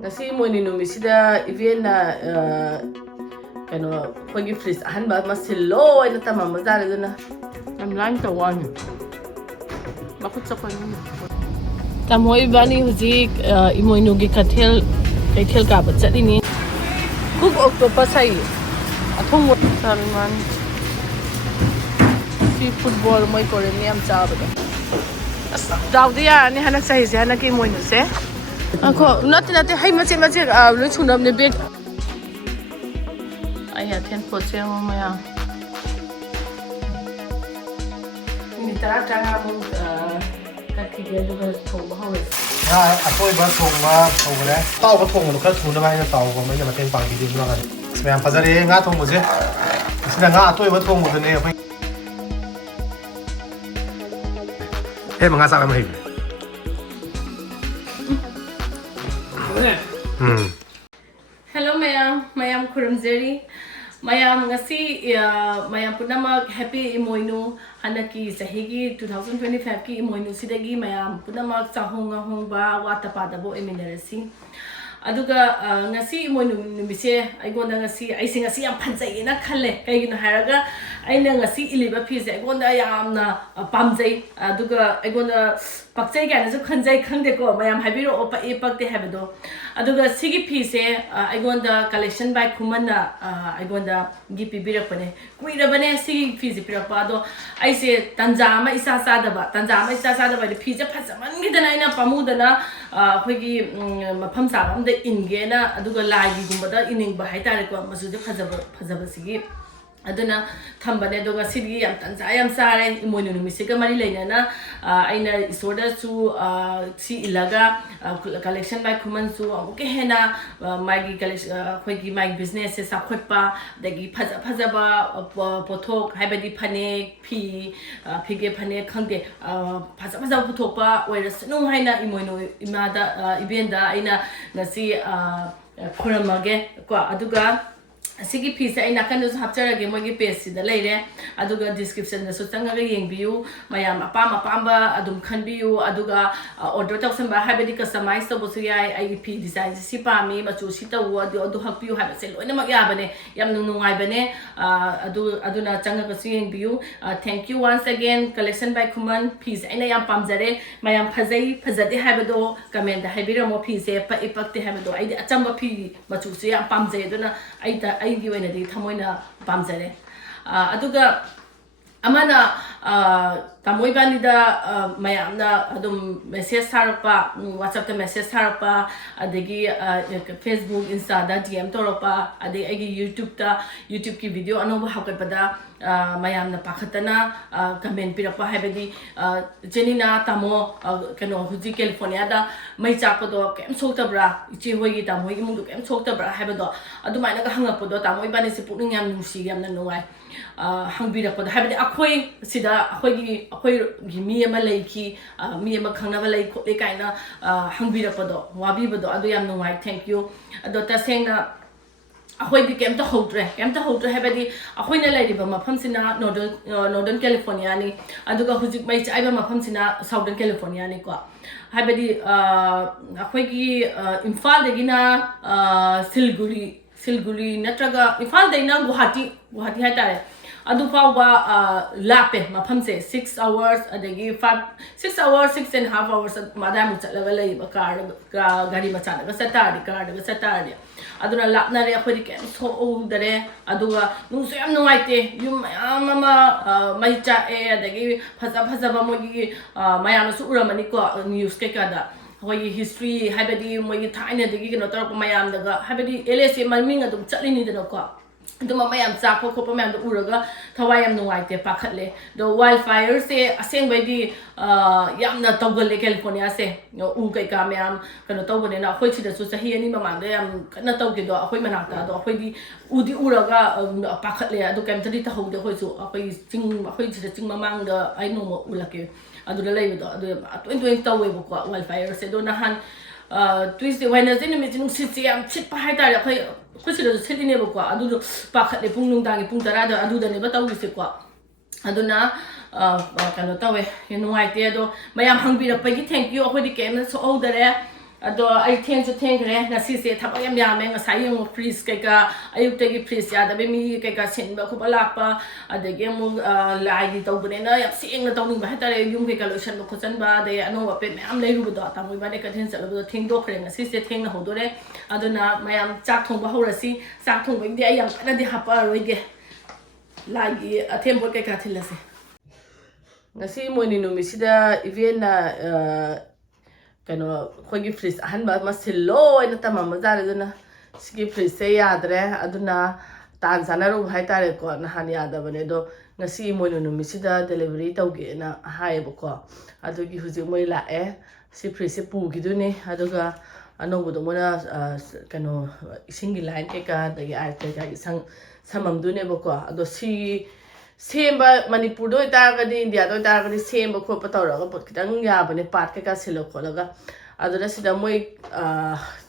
ngasi moini numisida event kano khoi fridge ahanba masilo ina tamama zare duna am line to one bakut chapani tamo ibani huji Emoinu gi kathel ka ba chadini cook octopus ai athong mo sarman si football moi kore ni am cha ba daw dia ni hanak sai je hanak Emoinu se ako not hai mache lu chunam ne bed ai ha ten po che mo ya ni tara tanga mo ka ki ge du ga thong ba hawe ya atoi ba thong ba thongre taw ba thong no kha thuna mai na taw ko mai na mateng pang di ma ga smam phazare nga thong mo je sina nga atoi ba thong mo ne phai he ma nga sa ma hi Hello mayam kuramzeri mayam ngasi mayam punama happy Emoinu hanaki sahigi 2025 ki Emoinu sidagi mayam punama chahonga hongba watapa dabo eminarasi aduga ngasi Emoinu numise aigonda ngasi aisi ngasi yam phanjai na khalle kaigina haraga aina ngasi iliba phise aigonda yamna pamjai aduga aigonda pakchai kana su khanjai khangde ko mayam habiro opa e pakte habdo aduga sigi phise aigonda collection by Khuman na aigonda gi pibire pane kuira bane sigi phise pirapa do aise tanjama isa sadaba de phise phajaman gidana ina pamudana khoigi mafam sa amda ingena aduga lagi gumbada ining ba haitare ko masude phajaba sigi aduna thambane doga sigi yam tanja yam sare Emoinu numisega mari leina aina isoda su si ilaga collection by Khuman su amuke hena magi collection khoigi magi business se sakhotpa dagi phajaba pothok haibadi phane phige phane khangde phajaba pothokpa oiras nu haina Emoinu imada ibenda aina ngasi khoramage ko aduga Sigi piece I nakan us hapchara ge mogi page sida leire aduga description da so tanga ge yengbiu mayam apama pamba adum khanbiu aduga order tawsan ba habedi customize to bosu yai IP design si pami machu sita wo adu hakpiu ha se loina mak ya bane yam nungai bane aduna changa ga su yengbiu thank you once again collection by Khuman piece aina yam pamjare mayam phajade habado comment da habiramo piece pa ipakte habado ai achamba pi machu su yam pamjai duna ai gi wena di thamoina pamjare aduga amana tamoi bani da mayamna adum message tharapa WhatsApp ta message tharapa adegi Facebook Insta da DM toropa ade agi YouTube ki video anouba hakatpada mayamna pakhatana comment pirapa habedi jenina tamo kano huji California da mai chakpodo kem soktabra ichi hoigi tamoi gi mundu kem soktabra habado adumaina ga hangapodo tamoi bani se pukning yam nusi yamna nuai hangbirapodo habedi akhoi sida akhoi gi mi ama leiki mi ama khangnaba lei khotle kaina hangbirapodo wabibado adu yam nuai thank you ado tasengna akhoi bi kem ta hodre habedi akhoi na lairiba mafam sina northern California ni aduga hujik mai chaiba mafam sina southern California ni ko habedi akhoi gi Imphal degina Silguri natraga Imphal deina Guwahati hatare adu fawba lape mafamse 6 hours adegi 6 hours 6.5 hours madam chatlaga lei ba car gari macha daga satari aduna lapna re akhori kem so dare aduga nungsu yam nuaite yum mama mai cha e adegi phaja ba mogi mayam su uramani ko news ke kada hoi history habedi mogi thaina degi no tor mayam daga habedi LSA malming adum chatlini dana ko duma mayam chakho khopa mayam do uraga thawai yam nuaite pakhatle do wildfire se aseng baidi yamna tawgale California se u kai ka mayam kano tawbone na khoi chida su sahi ani mamang da yam kana tawge do khoi manakta do khoi di udi uraga pakhatle adu kam tadi ta hode khoi su khoi chida ching mamang da ai no mo ulake adu la lei do adu 2020 tawe ko wildfire se do na han Tuesday Wednesday ni meeting sitsi am chit pa hai ta khoi khusira sitini ne ko adu pakhat le pung nung dangi pung tara da adu da ne ba taw se ko aduna kano tawe nuai te do mayam hangbi ra pa gi thank you khoi di kem so odare ado ai theng chu theng kre na si se thap yam yam me ngasai yung freeze kai ka ayuk te gi freeze ya da be mi kai ka sin ba khu ba lak pa adagi mu lai di tau bune na yap sing na tau ning ba ta re yung kai ka lo shan ko chan ba de ano ba pe me am lai ru ba ta mo ba ne ka then sa lo theng do kre na si se theng na ho do re aduna mayam chak thong ba ho ra si chak thong ba di ayam na di hapa roi ge lai gi athem bo kai ka thil se ngasi mo ni no mi sida event na kano khogi freeze ahanba masilo ina tamama jare duna sigi freeze se yadre aduna tan sanaru hai tare ko na han yada bane do ngasi moinu no misida delivery tawge na hai bako adugi huji moi la e si freeze pu giduni aduga anobu do mona kano singi line ke ka dagi arte ka sang samam dune bako ado si semba Manipur do taragadi India do taragadi semba ko patawraga pot kitang yabane part ka silo kholaga adura sida moi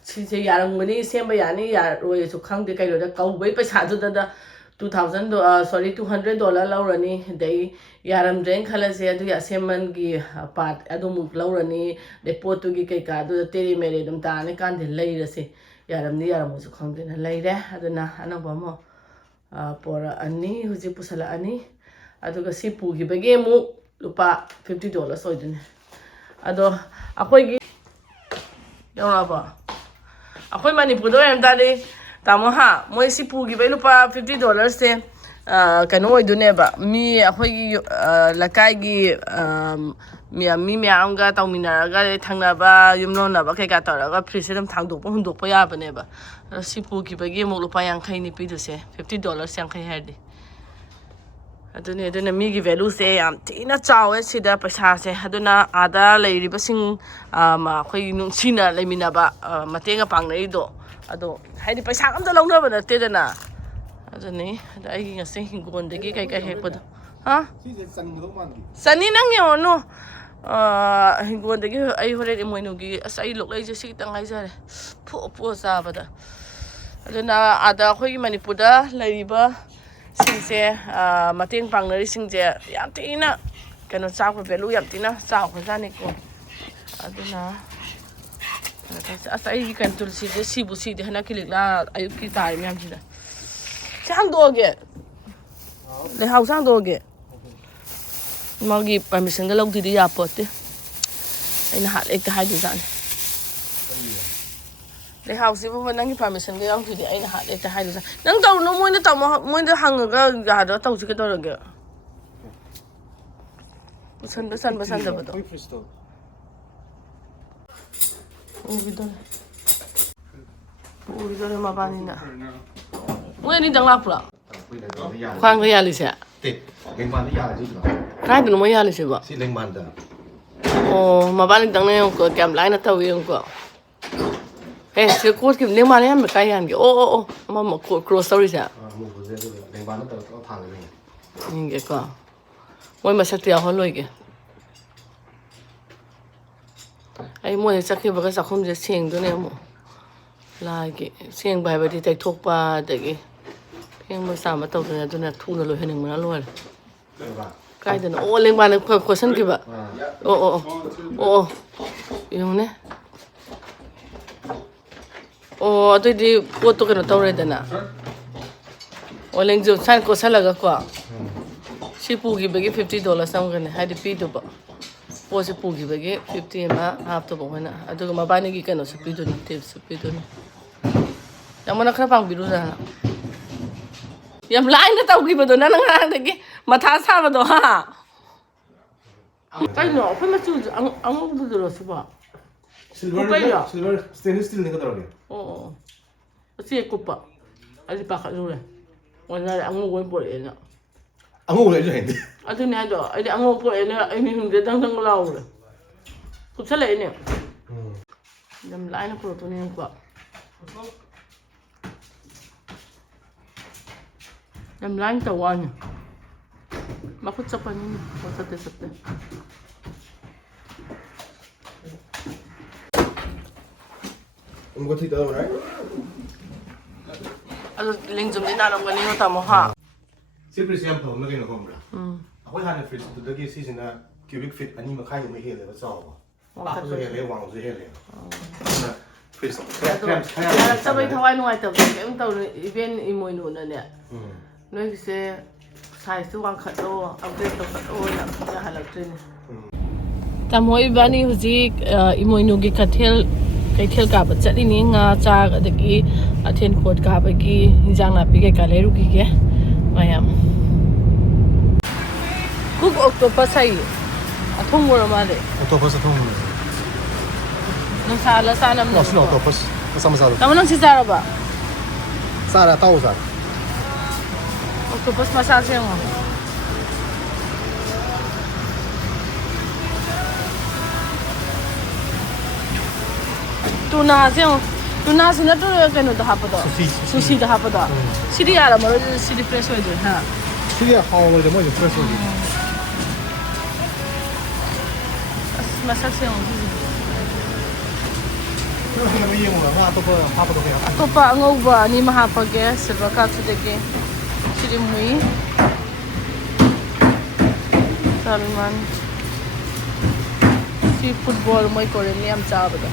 si yarangani semba yani ya roi su khang de kai lo da kau bai paisa du da $200 laurani dei yaram dren khala se adu ya seman gi part adu muk laurani de potu gi kai ka du teri mere dum ta ne kan de lai rase yaram ni yaram su khang de na lai re aduna anaba mo pora ani huji pusala ani aduga si pugi bage mu lupa $50 oidune ado akoi gi yawa ba akoi Manipur do em dali tamo ha moi si pugi be lupa $50 se kano oidune ba mi akoi gi lakai gi mi amga tawmina ga thangna ba yumno na ba kai ka taraga freeze dum thangdok pa hundok pa ya bane ba si pugi bage mu lupa yang khai ni pi du se $50 yang khai herdi aduna mi gi value se yam tina chawe sida paisa se aduna ada leiri basing ma khoi nung sina lemina ba matenga pangnai do ado haidi paisa am da longna ba te dana aduni da ai ngase hingon de gi kai kai hek pad ha sani nang yo no hingon de gi ai hore Emoinu gi asai lok lai je si tang ai jare pho sa ba da aduna ada khoi Manipur da leiri ba singse mateng pangnari singje yam tina kano chak value yam tina chak khajani ko aduna asai kan tulsi de sibu si de hana kilikla ayuk ki tari yam jida sang doge le hau sang doge magi permission ga log di ya pote ina hat ek ha di zan le house bu nang ki permission ga yang thudi aina ha le ta ha du nang taw no moi ta moi da hang ga ga da taw chi ka do ga san da ba do o gi do ma ba ni na moi ni dang la pula khang ga ya li se te leng ban ya la ji kai du mo ya li se ba si leng ban da o ma ba ni dang ne ko kam lai na taw yong ko si cốt kim nếu mà em phải cái hàng kiểu mà cross story sao? Nhưng cái quoi, mỗi mà sắc tiêu hơn rồi kìa. Ai mỗi sắc kia cái sắc không dễ xem đó nè mà, là cái xem bài thì thấy thuốc ba để cái mà sao mà tàu này tôi là thu rồi hình mình nó luôn. Cái đó nó lên bàn nó khó sân kìa bạn. Yêu nè. Di foto kena tahu reda na. Oleng jom san ko salaga ko. Si pugi bagi $50 sam kena. Hadi pi do ba. Po si pugi bagi 50 ma half to ba na. Ado ma bani gi kena sa pido ni tips sa pido ni. Yang mana kena pang biru na. Yang lain na tahu gi ba do na nang lagi matha sa ba do ha. Kai no, pa ma chu ang bu do so ba. Silver stainless steel ni ka tawag si kupa ali pa ka dule wala ang mo po ina ang mo le hindi ado ni ado ali ang mo po ina ay hindi dang law kutsala ini dam lain ko to ni ko dam lain tawan makutsa pa ni ko sa tesate Ang gati ka right? Ano ling zoom din alam galing mo tamo ha. Siyempre siyang pa na kino komra. Ako hana fridge to dagi season na cubic feet ani makai mo hele ba saw. ꯄꯥꯛꯄꯁꯨ ꯍꯦꯜꯂꯦ ꯋꯥꯡꯕꯁꯨ ꯍꯦꯜꯂꯦ fridge ꯌꯥꯔꯛꯇꯕꯩ ꯊꯋꯥꯏ ꯅꯨꯡꯉꯥꯏꯇꯕꯗꯣ ꯀꯩꯝ ꯇꯧꯔꯣꯏ event ꯏꯃꯣꯏꯅꯨꯅꯅꯦ ꯅꯣꯏꯒꯤꯁꯦ ꯁꯥꯏꯖꯇꯨ ꯋꯥꯡꯈꯠꯂꯣ upgrade ꯇꯧꯈꯠꯂꯣꯅ ꯌꯥꯍꯜꯂꯛꯇ꯭ꯔꯤꯅꯦ ꯇꯥꯃꯣ ꯏꯕꯥꯅꯤ ꯍꯧꯖꯤꯛ ꯏꯃꯣꯏꯅꯨꯒꯤ ꯀꯩꯊꯦꯜ ꯀꯥꯕ ꯆꯠꯂꯤꯅꯤ ꯉꯥ ꯆꯥꯛ ꯑꯗꯒꯤ ꯑꯊꯦꯟꯄꯣꯠ ꯀꯥꯕꯒꯤ ꯏꯟꯖꯥꯡ ꯅꯥꯄꯤ ꯀꯩꯀꯥ ꯂꯩꯔꯨꯈꯤꯒꯦ ꯃꯌꯥꯝ ꯀꯨꯛ ꯑꯣꯛꯇꯣꯄꯁ ꯍꯥꯏꯌꯦ ꯑꯊꯣꯡꯕꯔ ꯃꯥꯜꯂꯦ ꯑꯣꯛꯇꯣꯄꯁ ꯑꯊꯣꯡꯕꯅꯦ ꯅꯨꯡꯁꯥꯜꯂ ꯆꯥꯅꯕꯅꯦ ꯁꯤꯅ ꯑꯣꯛꯇꯣꯄꯁ ꯃꯆꯥ ꯃꯆꯥꯗꯣ ꯇꯥꯃꯣ ꯅꯪ ꯁꯤ ꯆꯥꯔꯕ ꯆꯥꯔꯦ ꯑꯇꯥꯎꯕ ꯆꯥꯔꯦ ꯑꯣꯛꯇꯣꯄꯁ ꯃꯆꯥꯁꯦ ꯌꯦꯡꯉꯣ ꯇꯨꯅꯥꯁꯦ ꯌꯦꯡꯉꯣ ꯇꯨꯅꯥꯁꯤ ꯅꯠꯇ꯭ꯔꯣ ꯀꯩꯅꯣꯗ ꯍꯥꯞꯄꯗꯣ ꯁꯨꯁꯤꯗ ꯍꯥꯞꯄꯗꯣ ꯁꯤꯗꯤ ꯌꯥꯔꯝꯃꯔꯣꯏ ꯁꯤꯗꯤ ꯐ꯭ꯔꯦꯁ ꯑꯣꯏꯗꯣꯏ ꯍꯥ ꯁꯤꯗꯤ ꯍꯥꯎꯔꯣꯏꯗ ꯃꯣꯏꯗꯤ ꯐ꯭ꯔꯦꯁ ꯑꯣꯏꯗꯦ ꯑꯁ ꯃꯁꯛꯁꯦ ꯌꯦꯡꯉꯣ ꯁꯤꯗ ꯌꯦꯡꯉꯨꯔ ꯉꯥ ꯑꯇꯣꯞꯄ ꯍꯥꯞꯄꯗꯣ ꯀꯩ ꯍꯥꯞꯄ ꯑꯇꯣꯞꯄ ꯑꯉꯧꯕ ꯑꯅꯤ ꯑꯃ ꯍꯥꯞꯄꯒꯦ ꯁꯤꯜꯚꯔ ꯀꯥꯞꯁꯤꯗꯒꯤ ꯁꯤꯗꯤ ꯃꯨꯏ ꯁꯜꯃꯟ ꯁꯤ ꯐꯨꯠꯕꯣꯜ ꯃꯣꯏ ꯀꯣꯔꯤꯌꯟ ꯌꯥꯝ ꯆꯥꯕꯗꯣ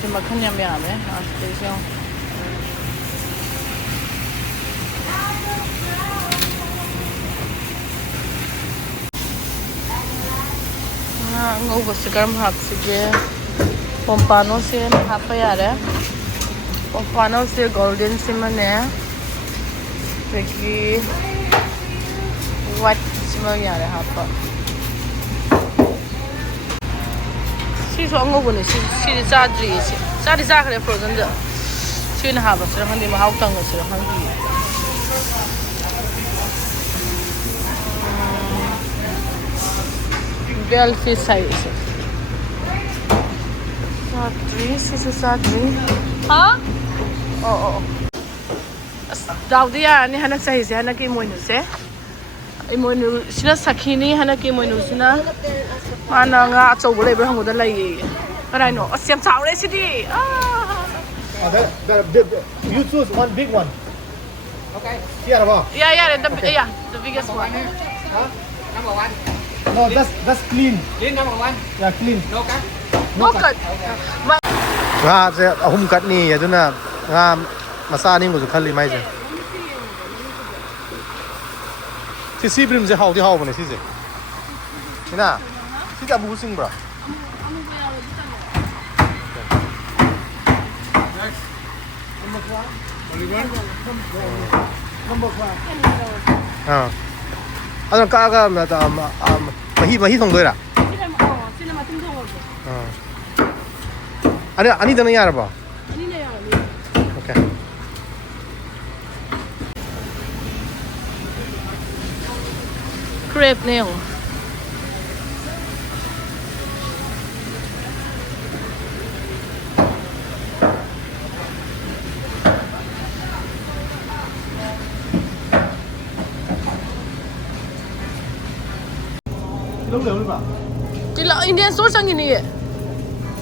ꯁꯤ ꯃꯈꯜ ꯌꯥꯝ ꯌꯥꯝꯃꯦ ꯑꯁꯤꯗꯩꯁꯨ ꯌꯦꯡꯉꯣ ꯉꯥ ꯑꯉꯧꯕꯁꯤ ꯀꯔꯝ ꯍꯥꯞꯁꯤꯒꯦ ꯄꯣꯝꯄꯥꯅꯣꯁꯦ ꯍꯥꯞꯄ ꯌꯥꯔꯦ ꯄꯣꯝꯄꯥꯅꯣꯁꯦ ꯒꯣꯜꯗꯦꯟ ꯁꯤꯃꯅꯦ ꯑꯗꯒꯤ ꯋꯥꯏꯠ ꯁꯤꯃ ꯌꯥꯔꯦ ꯍꯥꯞꯄ ꯁꯤꯁꯨ ꯑꯉꯧꯕꯅꯦ ꯁꯤꯗꯤ ꯆꯥꯗ꯭ꯔꯤꯌꯦ ꯁꯤ ꯆꯥꯈ꯭ꯔꯦ ꯐ꯭ꯔꯣꯖꯟꯗ ꯁꯤꯅ ꯍꯥꯞꯄꯁꯤꯔ ꯈꯪꯗꯦ ꯃꯍꯥꯎ ꯇꯪꯉꯁꯤꯔ ꯈꯪꯗꯦ ꯕꯦꯜ ꯐꯤꯁ ꯍꯥꯏꯁꯦ ꯆꯥꯗ꯭ꯔꯤ ꯁꯤꯁꯨ ꯆꯥꯗ꯭ꯔꯤ ꯍꯥ ꯑꯣ ꯑꯁ ꯗꯥꯎꯗꯤ ꯌꯥꯔꯅꯤ ꯍꯟꯗꯛ ꯆꯍꯤꯁꯦ ꯍꯟꯗꯛꯀꯤ ꯏꯃꯣꯏꯅꯨꯁꯦ ꯏꯃꯣꯏꯅꯨꯁꯤꯅ ꯁꯈꯤꯅꯤ ꯍꯟꯗꯛꯀꯤ ꯏꯃꯣꯏꯅꯨꯁꯤꯅ ꯃꯥꯅ ꯉꯥ ꯑꯆꯧꯕ ꯂꯩꯕ꯭ꯔꯥ ꯍꯪꯕꯗ ꯂꯩꯌꯦ ꯀꯔꯥꯏꯅꯣ ꯑꯁ ꯌꯥꯝ ꯆꯥꯎꯔꯦ ꯁꯤꯗꯤ You choose one big one. Okay. Yeah, yeah, the biggest one. Huh? Number one. No, that's clean. Clean number one. Yeah, clean. No cut. No cut. ꯉꯥꯁꯦ ꯑꯍꯨꯝ ꯀꯠꯅꯤ ꯑꯗꯨꯅ ꯉꯥ ꯃꯆꯥ ꯑꯅꯤꯡꯕꯁꯨ ꯈꯜꯂꯤ ꯃꯥꯏꯁꯦ ꯁꯤ ꯕ꯭ꯔꯤꯝꯁꯦ ꯍꯥꯎꯗꯤ ꯍꯥꯎꯕꯅꯦ ꯁꯤꯁꯦ ꯁꯤꯅ ꯁꯤꯗꯤ ꯑꯃꯨꯕ ꯆꯤꯡꯕ꯭ꯔꯥ ꯑꯗꯨꯅ ꯀꯛꯑꯒ ꯃꯍꯤ ꯊꯣꯡꯗꯣꯏꯔꯥ ꯁꯤꯅ ꯃꯇꯨꯡ ꯊꯣꯡꯉꯒꯦ ꯑꯅꯤꯗꯪ ꯌꯥꯔꯕꯣ ꯑꯅꯤꯅ ꯌꯥꯔꯅꯤ ꯑꯣꯀꯦ ꯀ꯭ꯔꯦꯞꯅꯦ ꯌꯦꯡꯉꯣ ꯇꯤꯜꯍꯧ ꯏꯟꯗꯤꯌꯟ ꯁ꯭ꯇꯣꯔ ꯆꯪꯉꯤꯅꯦ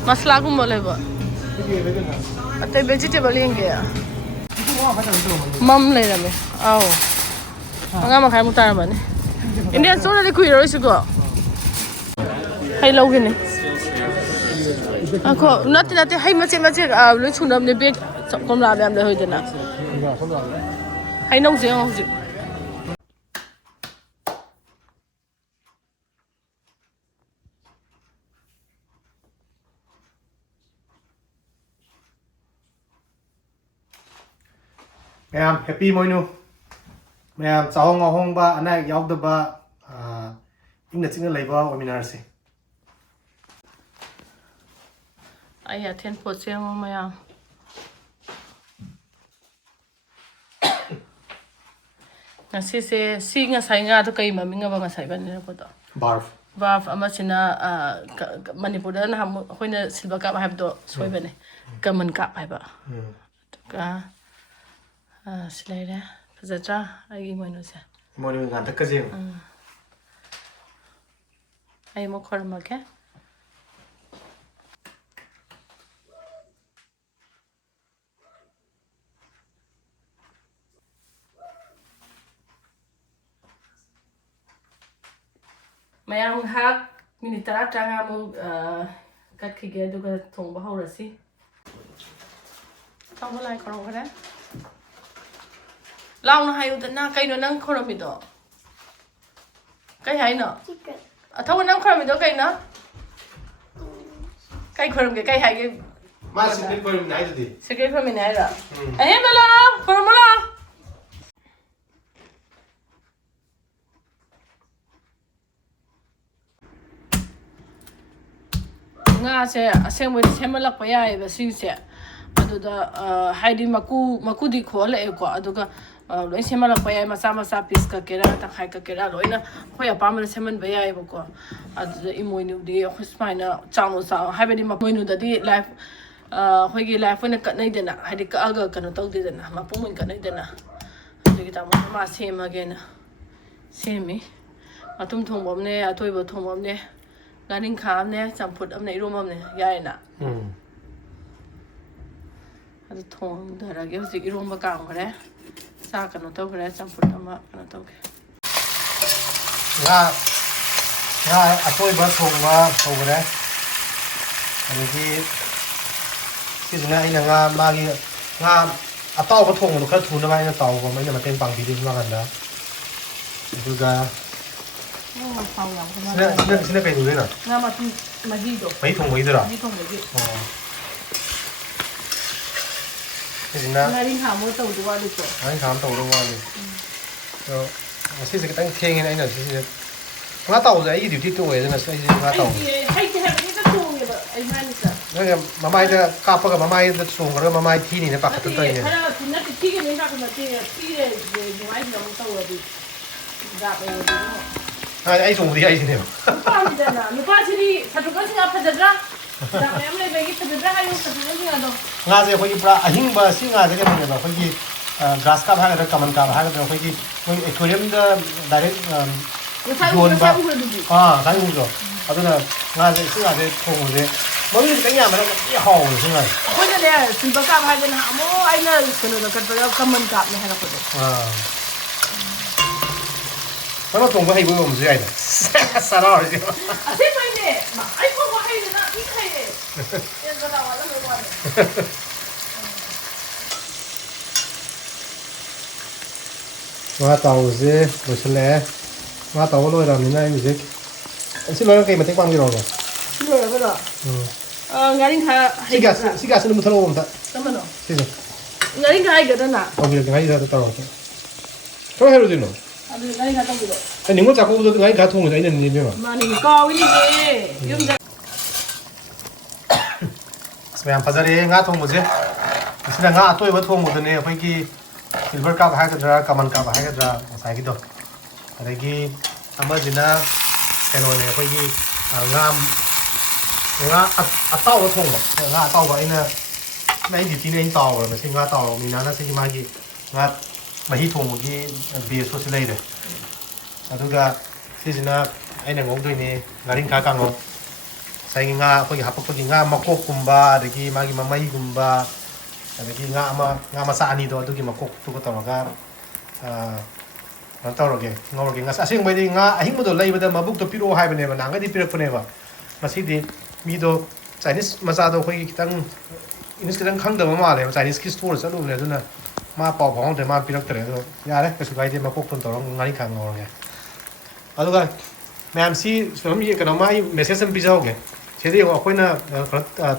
ꯃꯁꯂꯥꯒꯨꯝꯕ ꯂꯩꯕ ꯑꯇꯩ ꯚꯦꯖꯤꯇꯦꯕꯜ ꯌꯦꯡꯒꯦ ꯃꯝ ꯂꯩꯔꯝꯃꯦ ꯑꯥꯎ 5:30ꯃꯨꯛ ꯇꯥꯔꯝꯃꯅꯤ ꯏꯟꯗꯤꯌꯟ ꯁ꯭ꯇꯣꯔꯗꯗꯤ ꯀꯨꯏꯔꯔꯣꯏꯁꯤꯀꯣ ꯍꯩ ꯂꯧꯒꯦꯅꯦ ꯑꯈꯣ ꯅꯠꯇꯦ ꯍꯩ ꯃꯆꯦꯠ ꯂꯣꯏ ꯁꯨꯅꯕꯅꯦ ꯕꯦꯒ ꯀꯣꯝꯂꯥ ꯃꯌꯥꯝ ꯂꯩꯍꯣꯏꯗꯅ ꯍꯩꯅꯧꯁꯦ ꯌꯦꯡꯉꯣ ꯍꯧꯖꯤꯛ ꯃꯌꯥꯝ ꯍꯦꯄꯤ ꯃꯣꯏꯅꯨ ꯃꯌꯥꯝ ꯆꯥꯎꯍꯣꯡ ꯉꯥꯎꯍꯣꯡꯕ ꯑꯅꯥ ꯑꯌꯦꯛ ꯌꯥꯎꯗꯕ ꯏꯪꯅ ꯆꯤꯛꯅ ꯂꯩꯕ ꯑꯣꯏꯃꯤꯟꯅꯔꯁꯤ ꯑꯩ ꯑꯊꯦꯟꯄꯣꯠꯁꯦ ꯌꯦꯡꯉꯣ ꯃꯌꯥꯝ ꯉꯁꯤꯁꯦ ꯁꯤ ꯉꯁꯥꯏ ꯉꯥꯗꯣ ꯀꯩ ꯃꯃꯤꯡꯉꯕ ꯉꯁꯥꯏ ꯕꯅꯤꯔꯛꯄꯗꯣ ꯕꯥꯔꯐ ꯑꯃꯁꯤꯅ ꯃꯅꯤꯄꯨꯔꯗ ꯅꯍꯥꯟ ꯑꯩꯈꯣꯏꯅ ꯁꯤꯜꯚꯔ ꯀꯥꯞ ꯍꯥꯏꯕꯗꯣ ꯁꯣꯏꯕꯅꯦ ꯀꯃꯟ ꯀꯥꯞ ꯍꯥꯏꯕ ꯑꯗꯨꯒ ꯁꯤ ꯂꯩꯔꯦ ꯐꯖꯗ꯭ꯔꯥ ꯑꯩꯒꯤ ꯏꯃꯣꯏꯅꯨꯁꯦ ꯏꯃꯣꯏꯅꯨ ꯉꯥꯟꯊꯛꯀꯁꯦ ꯑꯩ ꯑꯃꯨꯛ ꯈꯣꯏꯔꯝꯃꯒꯦ mayam hak minit tara tanga mu kat khige du ga thong ba horasi tong lai khoro ga lao na hayu na kai no nang khoro mi do kai hai no thau nang khoro mi do kai na kai khoro ge kai hai ge ma secret khoro mi nai di secret khoro mi nai da ahem la khoro mo la nga se asengwe semalak pa yai ba sing se aduda haidi maku di khol e ko aduga loi semalak pa yai masa piece ka kera ta khai ka kera loina khoi apam le seman ba yai ba ko aduda imoinu di khusmaina changno sa haibedi emoinu da di life khoi gi life ne ka nai dena haidi ka aga kanu tau de dena ma pumun ka nai dena adugi ta ma sema gena semi atum thongbom ne atoi bo thongbom ne ganing kham ne champut am nei romam ne yai na adu thong dara ge husik irom ba kam khare sa kanu to khare champut ama kanu to ke nga atoi ba thong ba khore adigi sisina ina nga magi nga ataw ba thong no kha thuna ba ina taw ko mai na mateng pang bi di ma kan da aduga sina kai dure na nga ma tu mahi do mai thong mai dura mahi thong mahi sina nga ring ha mo to du wa lu to ai kham taw ro wa ni so sisi ka tang theng ina ina sisi nga taw ja ai duty to we na sai nga taw hai ke ha ni ta tu ni ba ai ma ni sa nga mamai da ka pa ga mamai da sung ga mamai thi ni na pa ka ta ni ha na tu na ti ke ni ka ko na ti de de mai no mo to wa di da ba ni ai sung di ai ni pa ni da na ni pa chi sa tu ka singa pa da da da ya me be gi ta da ha yo sa tu ni ga do nga je khoi pra ahing ba si nga je ma ba khoi grass cup ha ga common cup ha ga khoi khoi aquarium da direct yon ba sai u jo aduna nga je si nga je thong je mo ni ka nya ma ga ya ho ni si nga ko ne le sin ba ka ha ga na mo ai na ko no ka ba common cup ne ha na ko do nó trồng cái hay với ông dưới này sao đó rồi chứ à thế mày nè mà ai không có hay nữa ít hay nè em có đầu là mấy con hoa tàu dê rồi xin lẽ hoa tàu có đôi làm như này gì xin lỗi cái mà tiếng quang gì rồi xin lỗi cái đó ngài đình khai xin gà xin một thằng ôm thật sao mà nó xin rồi ngài đình khai cái đó nè ông việc ngay ra tao rồi có hay rồi gì nữa ngài đình khai tao bị rồi nếu mà chắc cũng ngay cả thùng rồi đấy nên gì mà mà nè co cái gì dùng ra mẹ bây giờ đi ngã thùng một chứ xin là ngã tôi vẫn thùng một tuần này phải ki silver cup hai cái ra common cup hai cái ra sai cái đó đây ki amma jina cái này phải ki ngã tàu cái thùng mà ngã tàu vậy nè mấy gì tí này tàu rồi mà xin ngã tàu mình nói xin mai ki ngã mà hít thùng một cái bia số xí đây rồi aduga sisina aina ngong doi ni ngaring ka kango sai nga ko hapak ko nga makok kumba degi magi mamai kumba degi nga ma sa ani do adugi makok tu ko tawaga tawroge ngawroge nga asing bai di nga ahing mo do lai bada mabuk to piro hai bane ba nanga di pirak pane ba masi di mi do Chinese masa do khoi kitang inis kitang khang da ma le Chinese ki store chalu ne duna ma pau phong de ma pirak tere do ya le kasu gai de makok ton torong ngari khang ngawroge aduga ma'am si som ye kana mai message am bijauge chedi ko koina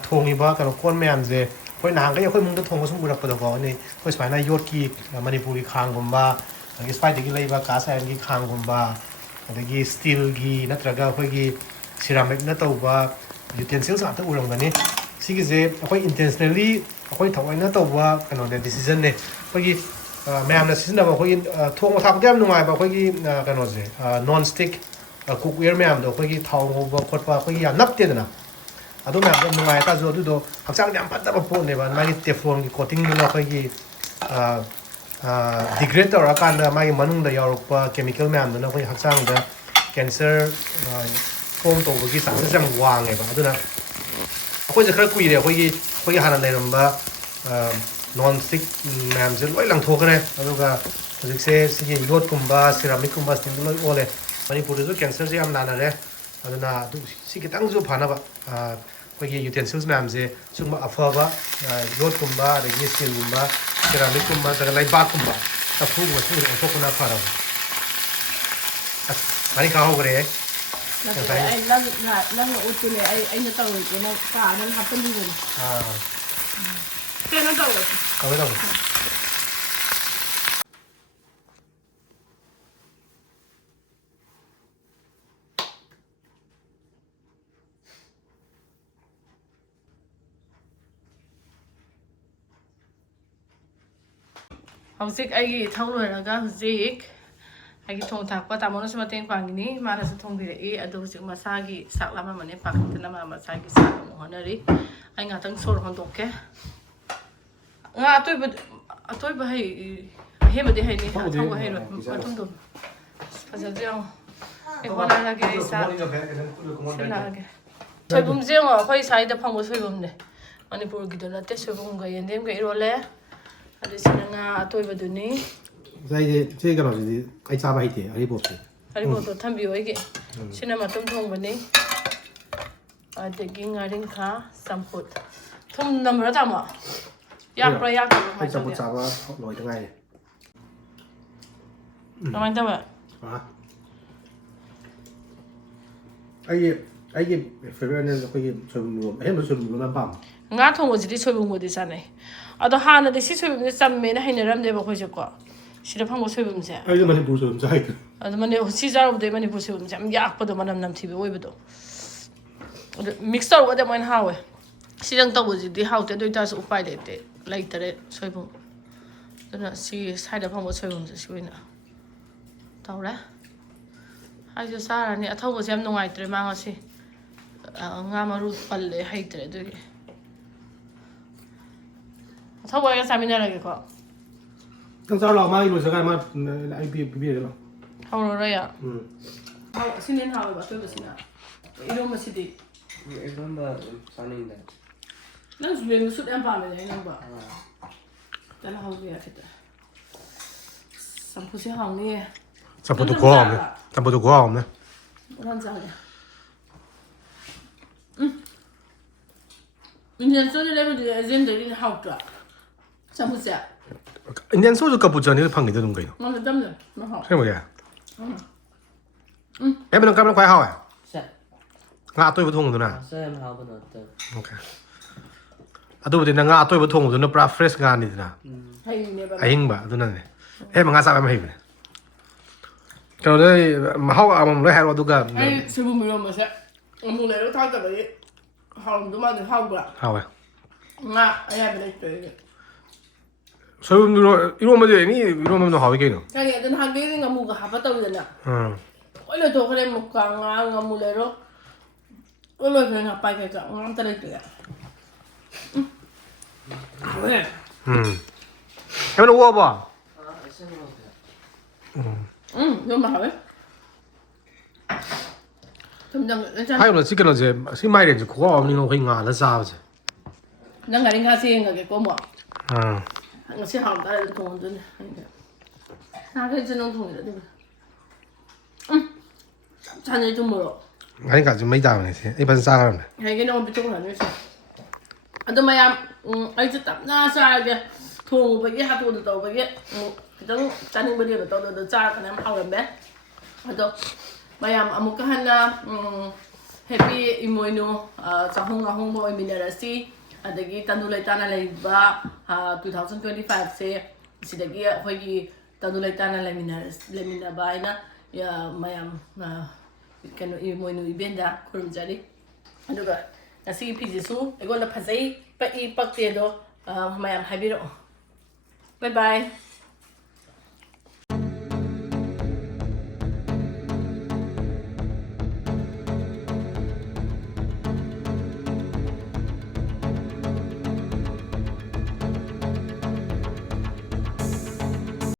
thongi ba kana kon ma'am je koi na ga koi mung da thong sum burak pa ko ni koi spaina yot ki manipuri khang gumba agi spai de gi leiba ka sa gi khang gumba adagi steel gi natraga koi gi ceramic na to ba utensils ata uram gani sigi je koi intentionally koi thawai na to ba kana de decision ne koi gi ma'am na sizna ba koi thong thak dem nungai ba koi gi kana je non stick cookware ma'am do koi gi thau ngo ba khot pa koi gi nap te na adu ma'am do nungai ta zo du do hakchang yam pat ba po ne ba mai teflon gi coating ni na koi gi degrade or akan da mai manung da yorok pa chemical ma'am do na koi hakchang da cancer form to gi sa sa jang wang e ba adu na koi je khar kui re koi gi hanan leiram ba non stick ma'am je loi lang thok re aduga hojik se sigi yot kumba ceramic kumba sting loi ole Manipur cancer se am nanare aduna si kitangju phanaba kogi utensils ma'am je sungba afaba yot kumba regi steel kumba ceramic kumba daga lai ba kumba tapu ma su ro phokuna phara mani ka hogre ai lang utule ai na taw ko na ka nan happen di gun na taw ka we taw Hauzik ai thau loiraga hauzik ai thong thakpa tamona su mateng pangini mara su thong bire adu hauzik masagi saklama mane pakitna ma masagi sakam honari ai nga tang sor hon dokke nga atoy ba hai he bade hai ni thau hai ro matum dum faja jang e wala lage sa lage soibum jeng khoi sai da phang soibum ne Manipur gidona te soibum ga yendem ga irole ada sinanga atoy baduni. Saya kan harus ai coba itu hari bot. Hari bot thambi hoige. Sina matum thong bani. Ada gingaring kha samput. Thum namra tama. Yak pra yak ba mai. Samput coba loi tengah ni. Namai tama. Ai favorite ni kau sebelum sebelum nampak. Nga thong ojidi soibum godi sanai. Ado hana de si soibum de samme na hainaram de ba khoi ko. Sida phang bo soibum se. Ai Manipur soibum sai. Ado mane si jar de Manipur soibum jam yak pa do manam nam thibe oi bedo. Mixer wa de man hawe. Sidang to ojidi haute do ta su upai de te laitare soibum. Dana si saida phang bo soibum se siwina. Tawra. Ai jo sara ni athau bo jam nungai tre ma ngasi. Nga maru palle haitre do. Thau boy sa mina lagi ko. Kan sao lo mai lo sekarang mah ai pibire lo. Thau ro ya. Hau sinin hau ba to basina. Iro masidi. Eben ba saning da. Nang suwe sud am pa me nang ba. Dala hau ya kita. Sampu si hau ni. Sampu tu gua om ne. Sampu tu gua om ne. Ran za ya. Indian so le de azem de ni hau tra. Sampu sia. Indian soju kapucha ni phang ni de dong kai no. Mang dam ne. Ma hau. Sai mo ya. Em bên cam nó quay hao à? Sa. Ngã tôi với thùng rồi nè. Sa em hao bano ta. Ok. À tôi bên ngã tôi với thùng rồi nó pra fresh ngã đi nè. Hai ni ba. Anh bà tôi nè. Em ngã sao em hay vậy? Cho đây mà hao à mà lấy hai đồ cả. Ai sư phụ mình mà sẽ. Ông mua lấy thao ta vậy. Hao đúng mà được hao bra. Hao à? Nga ai bên đây chơi. Sao 이러면 이제 니 이러면 너 하위 게노. Cái này tên hàng cái ngắm mù cả hấp tao rồi nè. Ôi lời tôi cái một càng ngắm mù lấy đó. Ôi lời cái ngắm bay cái ngắm ta đây kìa. Em nó uo ba? Nhưng mà hỏi. Thầm rằng lên Hay là chỉ cái là gì? Chỉ mai đến chỉ có ông nhưng không ngã là sao chứ? Đang ngày đi xem cái cô mỏ. Nó sẽ học ta được thùng rồi. Cái chân ông thùng rồi đấy. Chăn 좀 멀어. 아니까 좀 mấy tàu này thế. Iban sao rồi? Hay cái nó bị trúng là như sao? Anh tôi mày anh chỉ tập na sai kìa. Thùng bây giờ hạt thùng đầu bây giờ. Cái đó chăn những bây giờ tao được cha cái này hao làm bé. Anh tôi mày một cái hana happy Emoinu chahong boy minerasi. Adagi tanulay tana ba 2025 se sidagi hoyi tanulay tana lemina ba ina ya mayam kanu Emoinu ibenda kurumjari aduga asi pijisu egona phajai pa i pakte do mayam habiro bye bye